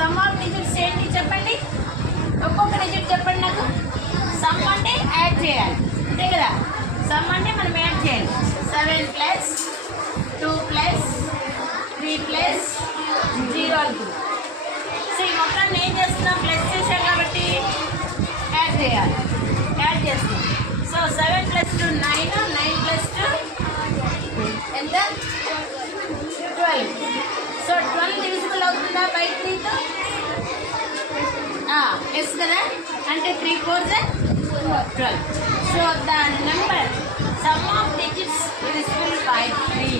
Some of digits ఏంటి చెప్పండి, ఒక్కొక్క డిజిట్ చెప్పండి నాకు. సమ్ అంటే యాడ్ చేయాలి అంతే కదా, సమ్ అంటే మనం యాడ్ చేయాలి. 7 ప్లస్ 2 ప్లస్ 3 ప్లస్ 0 అనుకుంది. సో ఈ మొత్తాన్ని ఏం చేస్తున్నాం, ప్లస్ చేసాం కాబట్టి యాడ్ చేయాలి, యాడ్ చేస్తున్నాం. సో 7 ప్లస్ 2 9, 9 ప్లస్ 2 ఎంత 12. సో 12 డివిజిబుల్ అవుతుందా బై 3తో? ఎస్ కదా, అంటే 3 4 12. So the number some of digits divisible by 3.